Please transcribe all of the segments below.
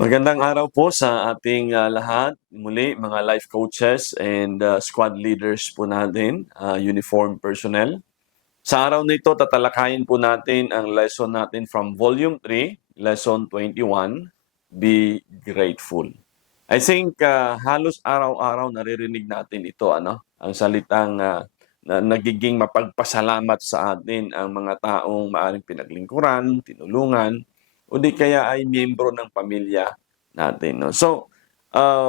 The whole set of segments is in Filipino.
Magandang araw po sa ating lahat. Muli, mga life coaches and squad leaders po natin, uniform personnel. Sa araw na ito, tatalakayin po natin ang lesson natin from Volume 3, Lesson 21, Be Grateful. I think halos araw-araw naririnig natin ito, ang salitang na nagiging mapagpasalamat sa atin ang mga taong maaring pinaglingkuran, tinulungan, o di kaya ay miyembro ng pamilya natin. No? So,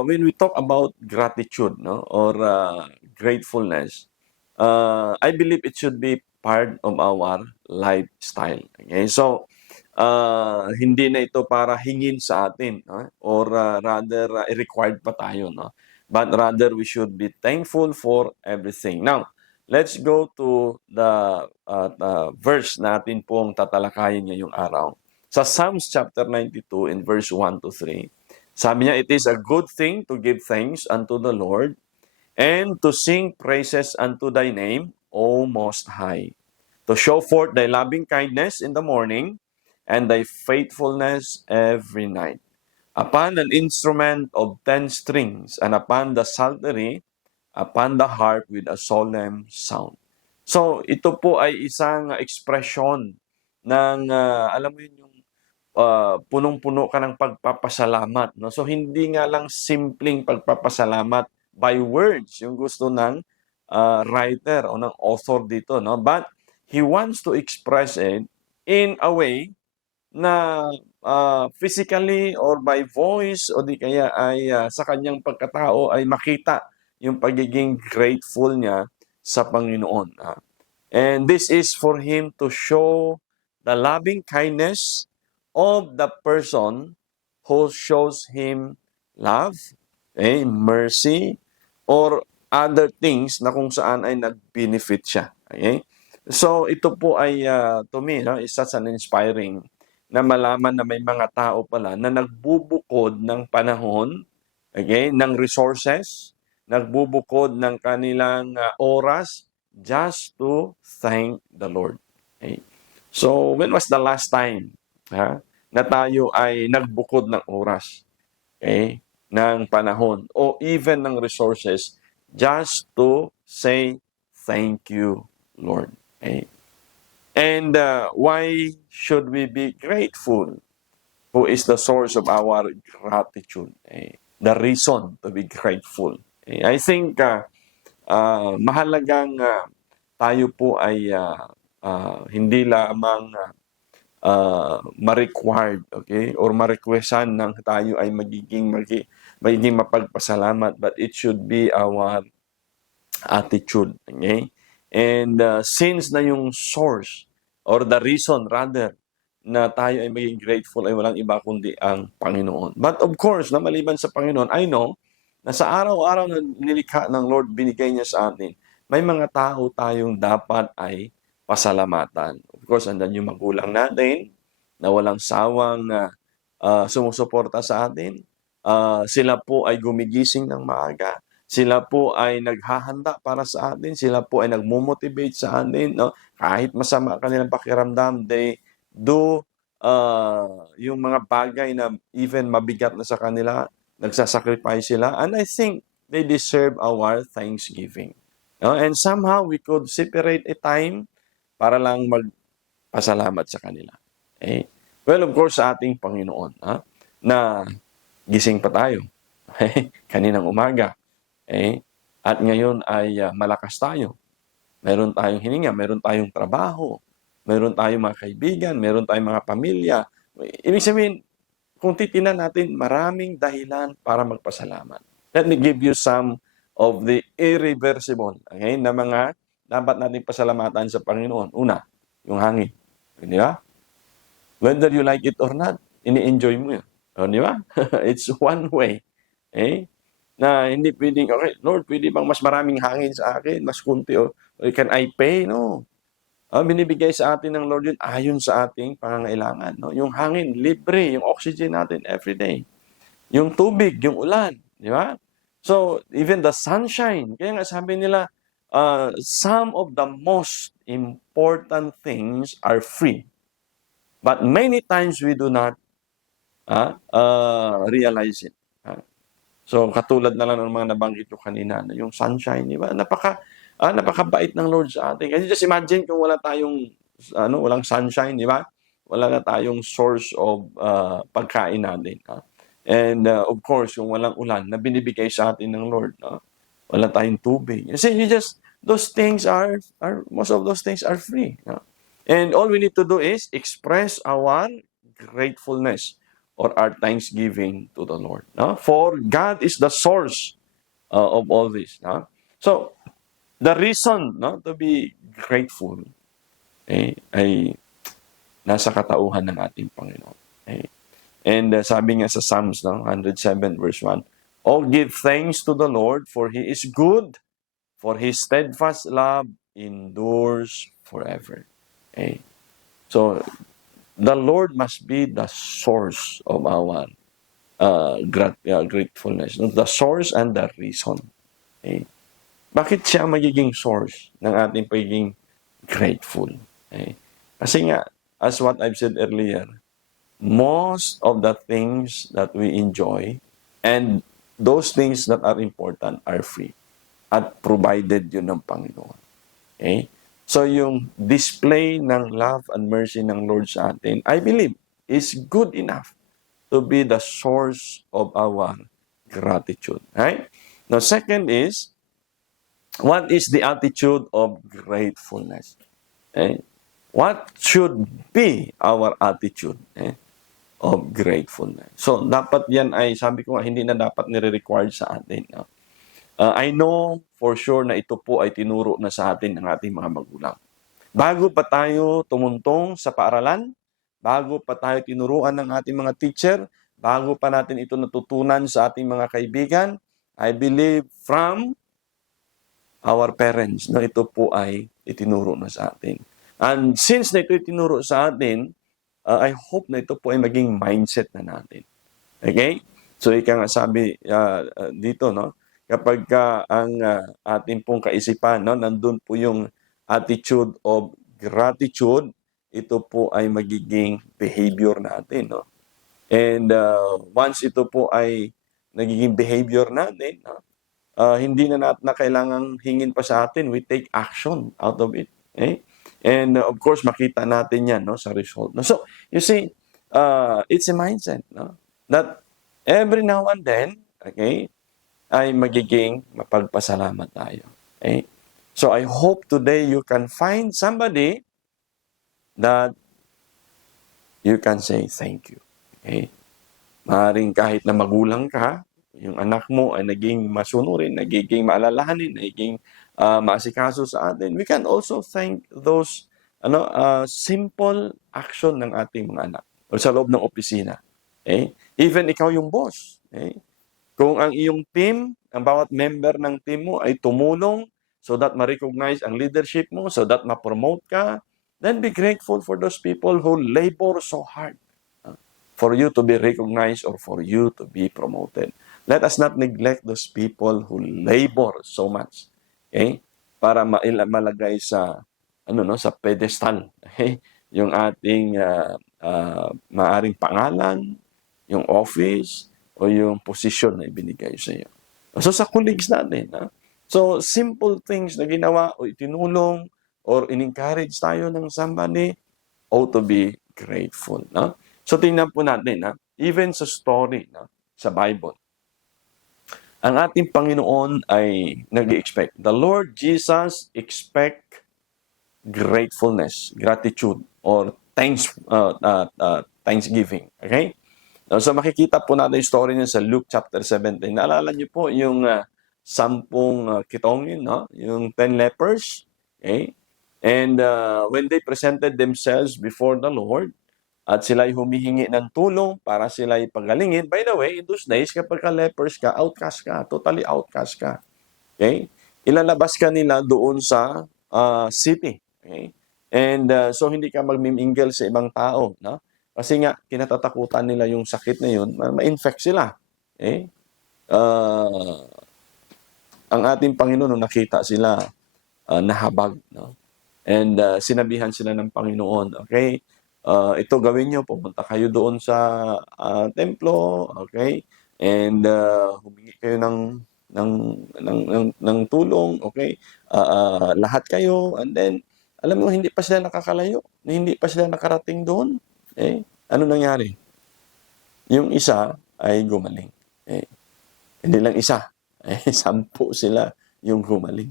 when we talk about gratitude, or gratefulness, I believe it should be part of our lifestyle. Okay? So, hindi na ito para hingin sa atin, no? Or rather, required pa tayo. No? But rather, we should be thankful for everything. Now, let's go to the verse natin pong tatalakayin ngayong araw. Sa Psalms chapter 92 in verse 1 to 3, sabi niya, "It is a good thing to give thanks unto the Lord and to sing praises unto thy name, O Most High, to show forth thy loving kindness in the morning and thy faithfulness every night. Upon an instrument of 10 strings and upon the psaltery, upon the harp with a solemn sound." So, ito po ay isang expression ng, alam mo yun, yung punong-puno ka ng pagpapasalamat. No? So, hindi nga lang simpleng pagpapasalamat by words yung gusto ng writer o ng author dito. No? But, he wants to express it in a way na physically or by voice o di kaya ay sa kanyang pagkatao ay makita yung pagiging grateful niya sa Panginoon. And this is for him to show the loving kindness of the person who shows him love, mercy, or other things na kung saan ay nag-benefit siya. Okay? So ito po ay to me, is such an inspiring na malaman na may mga tao pala na nagbubukod ng panahon, okay, ng resources, nagbubukod ng kanilang oras just to thank the Lord. Okay? So when was the last time na tayo ay nagbukod ng oras, ng panahon, o even ng resources just to say thank you, Lord? And why should we be grateful? Who is the source of our gratitude? The reason to be grateful. I think mahalagang tayo po ay hindi lamang ma-required, okay, or ma-requestan ng tayo ay magiging mapagpasalamat, but it should be our attitude. Okay? And since na yung source or the reason rather na tayo ay maging grateful ay walang iba kundi ang Panginoon. But of course, na maliban sa Panginoon, I know na sa araw-araw na nilikha ng Lord, binigay niya sa atin, may mga tao tayong dapat ay pasalamatan. Of course, andan yung magulang natin na walang sawang sumusuporta sa atin. Sila po ay gumigising ng maaga. Sila po ay naghahanda para sa atin. Sila po ay nagmo-motivate sa atin. No? Kahit masama kanilang pakiramdam, they do yung mga bagay na even mabigat na sa kanila, nagsasacrifice sila. And I think they deserve our thanksgiving. No? And somehow we could separate a time para lang magpasalamat sa kanila. Well, of course, sa ating Panginoon, na gising pa tayo kaninang umaga. At ngayon ay malakas tayo. Meron tayong hininga, meron tayong trabaho, meron tayong mga kaibigan, meron tayong mga pamilya. Ibig sabihin, kung titinan natin, maraming dahilan para magpasalamat. Let me give you some of the irreversible, na mga dapat nating pasalamatan sa Panginoon. Una, yung hangin. Di ba? Whether you like it or not, ini-enjoy mo yun. Di ba? It's one way. Na hindi pwedeng, okay, Lord, pwede bang mas maraming hangin sa akin, mas kunti, or can I pay? No. Binibigay sa atin ng Lord yun ayon sa ating pangangailangan. No? Yung hangin, libre, yung oxygen natin everyday. Yung tubig, yung ulan, di ba? So, even the sunshine. Kaya nga sabi nila, some of the most important things are free. But many times we do not realize it. So, katulad na lang ng mga nabanggit ko kanina, na yung sunshine, di ba? Napakabait ng Lord sa atin. Kasi just imagine kung wala tayong, walang sunshine, di ba? Wala na tayong source of pagkain natin. And of course, yung walang ulan na binibigay sa atin ng Lord. Wala tayong tubig. Kasi most of those things are free. And all we need to do is express our gratefulness or our thanksgiving to the Lord. For God is the source of all this. So, the reason to be grateful ay nasa katauhan ng ating Panginoon. And sabi nga sa Psalms 107 verse 1, "Oh, give thanks to the Lord, for He is good, for His steadfast love endures forever." So, the Lord must be the source of our gratefulness. The source and the reason. Bakit siya magiging source ng ating pagiging grateful? Kasi nga, as what I've said earlier, most of the things that we enjoy and those things that are important are free at provided yun ng Panginoon. So yung display ng love and mercy ng Lord sa atin, I believe, is good enough to be the source of our gratitude. Right? Now, second is, what is the attitude of gratefulness? What should be our attitude of gratefulness? So, dapat yan ay, sabi ko nga, hindi na dapat nire-required sa atin. I know for sure na ito po ay tinuro na sa atin ng ating mga magulang. Bago pa tayo tumuntong sa paaralan, bago pa tayo tinuruan ng ating mga teacher, bago pa natin ito natutunan sa ating mga kaibigan, I believe from our parents na ito po ay itinuro na sa atin. And since na ito itinuro sa atin, I hope na ito po ay maging mindset na natin. Okay? So, ika nga sabi dito, kapag ang ating pong kaisipan, nandun po yung attitude of gratitude, ito po ay magiging behavior natin. And once ito po ay nagiging behavior natin, hindi na natin na kailangang hingin pa sa atin, we take action out of it. And of course, makita natin yan sa result. So, you see, it's a mindset that every now and then, ay magiging mapagpasalamat tayo. So I hope today you can find somebody that you can say thank you. Maaaring kahit na magulang ka, yung anak mo ay naging masunurin, nagiging maalalahanin, nagiging maasikaso sa atin. We can also thank those simple action ng ating mga anak o sa loob ng opisina. Even ikaw yung boss. Kung ang iyong team, ang bawat member ng team mo ay tumulong so that ma-recognize ang leadership mo, so that ma-promote ka, then be grateful for those people who labor so hard for you to be recognized or for you to be promoted. Let us not neglect those people who labor so much, para malagay sa sa pedestal, yung ating maaring pangalan, yung office, o yung posisyon na ibinigay sa iyo. So sa colleagues natin, so simple things na ginawa o itinulong or in-encourage tayo ng somebody, ought to be grateful. So tingnan po natin, even sa story sa Bible, ang ating Panginoon ay nag-expect. The Lord Jesus expect gratefulness, gratitude, or thanksgiving. Okay? So makikita po natin yung story niya sa Luke chapter 17. Naalala niyo po yung 10 kitongin, yung 10 lepers. And when they presented themselves before the Lord, at sila'y humihingi ng tulong para sila'y pagalingin. By the way, in those days, kapag lepers ka, outcast ka, totally outcast ka. Ilalabas ka nila doon sa city. And so hindi ka magmimingle sa ibang tao, Kasi nga, kinatatakutan nila yung sakit na yun, ma-infect sila. Ang ating Panginoon, nung nakita sila, nahabag. And sinabihan sila ng Panginoon, okay, ito gawin niyo, pumunta kayo doon sa templo, okay? And humingi kayo ng tulong, okay? Lahat kayo, and then alam mo hindi pa sila nakakalayo, hindi pa sila nakarating doon. Ano nangyari? Yung isa ay gumaling. Hindi lang isa, 10 sila yung gumaling.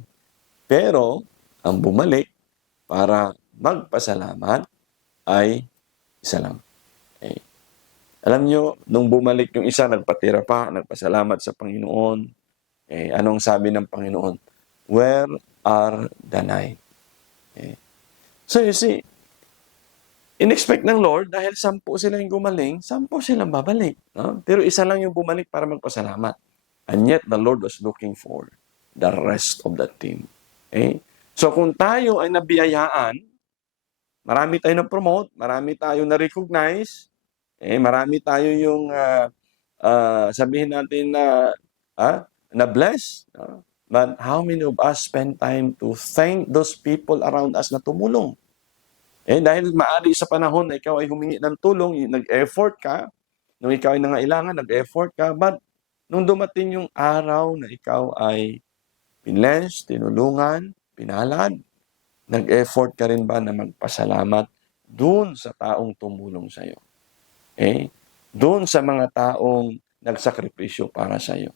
Pero ang bumalik para magpasalamat ay isa lang. Alam nyo, nung bumalik yung isa, nagpatira pa, nagpasalamat sa Panginoon. Anong sabi ng Panginoon? Where are the 9? So you see, in-expect ng Lord, dahil 10 sila yung gumaling, 10 silang babalik. No? Pero isa lang yung bumalik para magpasalamat. And yet, the Lord was looking for the rest of the team. So kung tayo ay nabiyayaan, marami tayong na-promote, marami tayong na-recognize, marami tayo yung sabihin natin na bless. But how many of us spend time to thank those people around us na tumulong? Dahil maaari sa panahon na ikaw ay humingi ng tulong, nag-effort ka, nung ikaw ay nangailangan, nag-effort ka, but nung dumating yung araw na ikaw ay pinless, tinulungan, pinalad, nag-effort ka rin ba na magpasalamat dun sa taong tumulong sa'yo? Doon sa mga taong nagsakripisyo para sa iyo.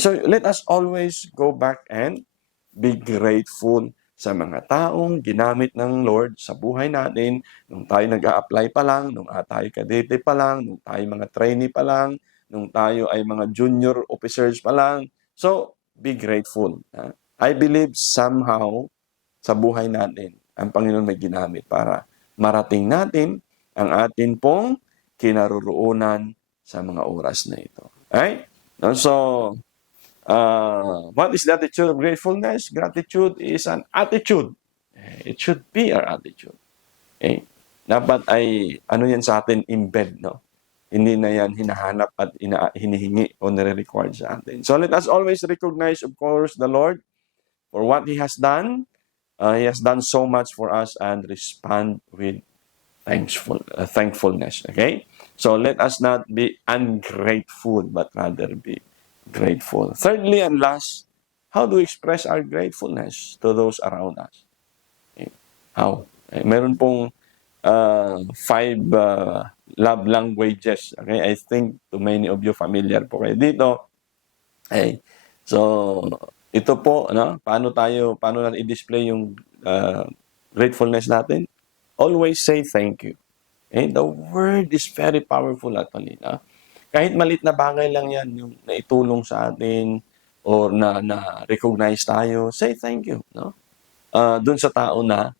So let us always go back and be grateful sa mga taong ginamit ng Lord sa buhay natin, nung tayo nag-a-apply pa lang, nung tayo kadete pa lang, nung tayo mga trainee pa lang, nung tayo ay mga junior officers pa lang. So, be grateful. I believe somehow sa buhay natin, ang Panginoon may ginamit para marating natin ang atin pong kinaroroonan sa mga oras na ito. Right? So, what is the attitude of gratefulness? Gratitude is an attitude. It should be our attitude. Dapat ay, ano yan sa atin, embed, no? Hindi na yan hinahanap at hinihingi o nire-required sa atin. So, let us always recognize, of course, the Lord for what He has done. He has done so much for us and respond with thankfulness. Okay? So let us not be ungrateful, but rather be grateful. Thirdly and last, how do we express our gratefulness to those around us? How? Meron pong 5 love languages. Okay? I think to many of you familiar po kayo dito. So ito po, paano natin i-display yung gratefulness natin? Always say thank you. The word is very powerful actually. Kahit malit na bagay lang yan, yung naitulong sa atin or na-recognize tayo, say thank you. Dun sa tao na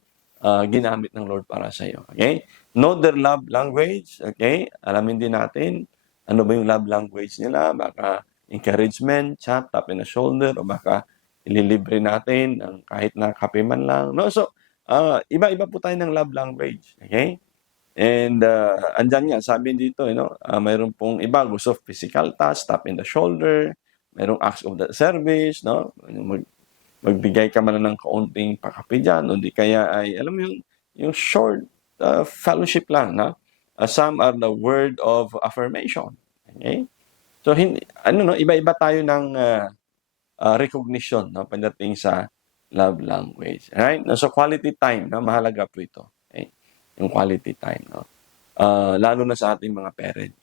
ginamit ng Lord para sa iyo. Okay? Know their love language. Okay? Alamin din natin ano ba yung love language nila. Baka encouragement, chat, tap in the shoulder, o baka ililibre natin ng kahit na kape man lang. So, iba-iba po tayo ng love language. Okay? And andyan nga, sabi dito, mayroon pong iba, gusto physical touch, tap in the shoulder, mayroong acts of the service, magbigay ka man ng kaunting pakape dyan, o di kaya ay, alam mo yung short fellowship lang, some are the word of affirmation. Okay? So, iba-iba tayo ng recognition, pagdating sa love language. Right? So, quality time, mahalaga po ito. Okay? Yung quality time. Lalo na sa ating mga parents.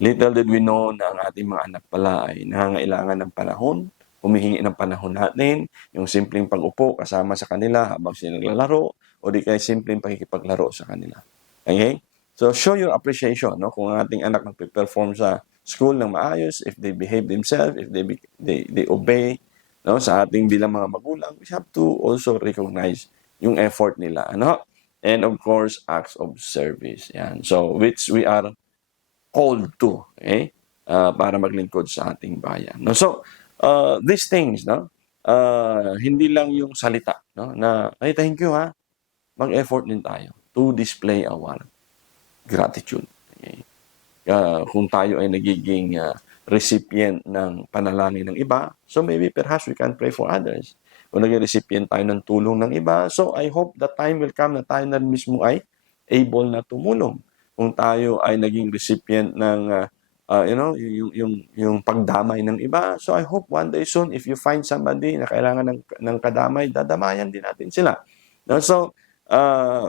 Little did we know na ang ating mga anak pala ay nangangailangan ng panahon, humihingi ng panahon natin, yung simpleng pag-upo kasama sa kanila habang sila naglalaro, o di kaya simpleng pakikipaglaro sa kanila. Okay? So, show your appreciation. Kung ang ating anak nagpe-perform sa school ng maayos, if they behave themselves, if they obey, sa ating bilang mga magulang, we have to also recognize yung effort nila. And of course, acts of service. Yan. So, which we are called to, para maglingkod sa ating bayan. So, these things, hindi lang yung salita, na, ay, thank you, mag-effort din tayo to display our gratitude. Okay? Kung tayo ay nagiging recipient ng panalangin ng iba, so maybe perhaps we can pray for others. Kung naging recipient tayo ng tulong ng iba, so I hope that time will come na tayo na mismo ay able na tumulong. Kung tayo ay naging recipient ng yung pagdamay ng iba. So I hope one day soon, if you find somebody na kailangan ng kadamay, dadamayan din natin sila. No? So,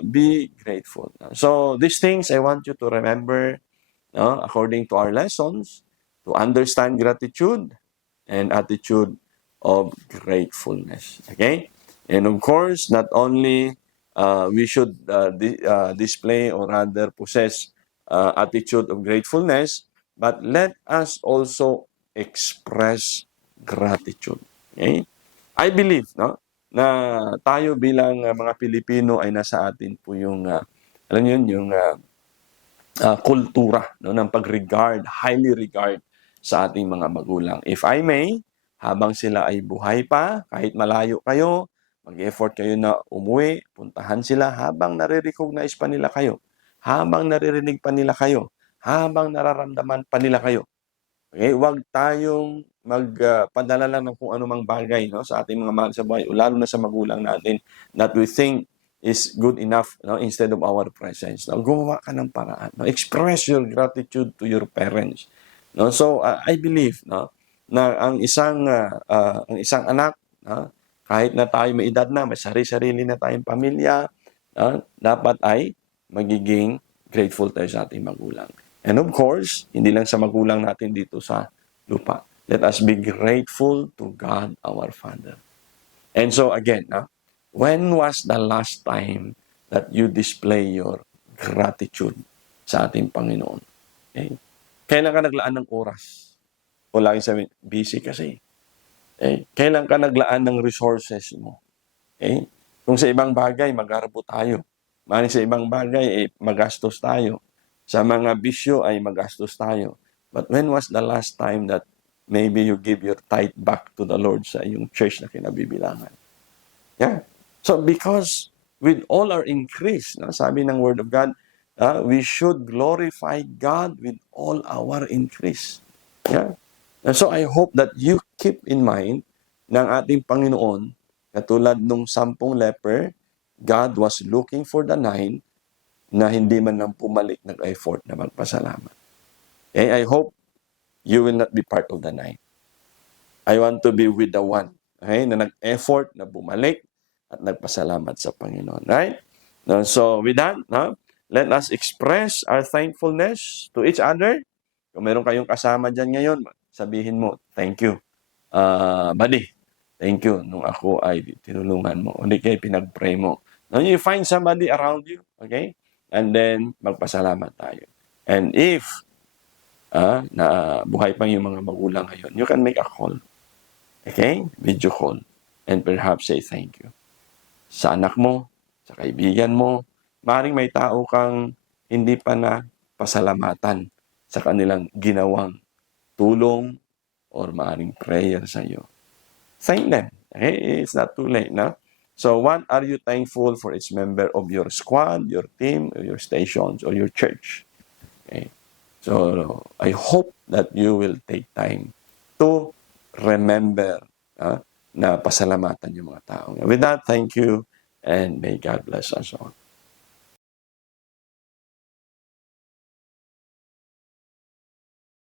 be grateful. So, these things I want you to remember, no? According to our lessons, to understand gratitude and attitude of gratefulness. Okay? And of course, not only we should display or rather possess attitude of gratefulness, but let us also express gratitude. Okay? I believe, no, na tayo bilang mga Pilipino ay nasa atin po yung alam niyo yun, yung kultura, no, ng pag-regard, highly regard sa ating mga magulang. If I may, habang sila ay buhay pa, kahit malayo kayo, mag-effort kayo na umuwi, puntahan sila habang nare-recognize pa nila kayo, habang naririnig pa nila kayo, habang nararamdaman pa nila kayo. Okay? Huwag tayong magpadala lang ng kung anumang bagay, no, sa ating mga mahal sa buhay, lalo na sa magulang natin, that we think is good enough, no, instead of our presence. No? Gumawa ka ng paraan. No? Express your gratitude to your parents. No? So, I believe, no, na ang isang anak, no, kahit na tayo may edad na, may sarili-sarili na tayong pamilya, dapat ay magiging grateful tayo sa ating magulang. And of course, hindi lang sa magulang natin dito sa lupa. Let us be grateful to God our Father. And so again, when was the last time that you display your gratitude sa ating Panginoon? Okay? Kailan ka naglaan ng oras? O lagi sabihin, busy kasi. Okay? Kailan ka naglaan ng resources mo? Okay? Kung sa ibang bagay, mag-arbo tayo. Maaaring sa ibang bagay, magastos tayo. Sa mga bisyo ay magastos tayo. But when was the last time that maybe you give your tithe back to the Lord sa iyong church na kinabibilangan? Yeah. So because with all our increase, sabi ng Word of God, we should glorify God with all our increase. Yeah. And so I hope that you keep in mind ng ating Panginoon, katulad nung 10 leper, God was looking for the 9 na hindi man lang pumalik nag-effort na magpasalamat. Okay? I hope you will not be part of the 9. I want to be with the 1, okay, na nag-effort, na bumalik, at nagpasalamat sa Panginoon. Right? So with that, let us express our thankfulness to each other. Kung meron kayong kasama dyan ngayon, sabihin mo, thank you. Buddy, thank you nung ako ay tinulungan mo. Hindi kayo pinag-pray mo. Now you find somebody around you, okay? And then, magpasalamat tayo. And if na buhay pa yung mga magulang ngayon, you can make a call. Okay? Video call. And perhaps say thank you. Sa anak mo, sa kaibigan mo, maaaring may tao kang hindi pa na pasalamatan sa kanilang ginawang tulong or maaaring prayer sa iyo. Thank them. Okay? It's not too late, no? So what are you thankful for each member of your squad, your team, or your stations, or your church? Okay. So I hope that you will take time to remember na pasalamatan yung mga tao. With that, thank you and may God bless us all.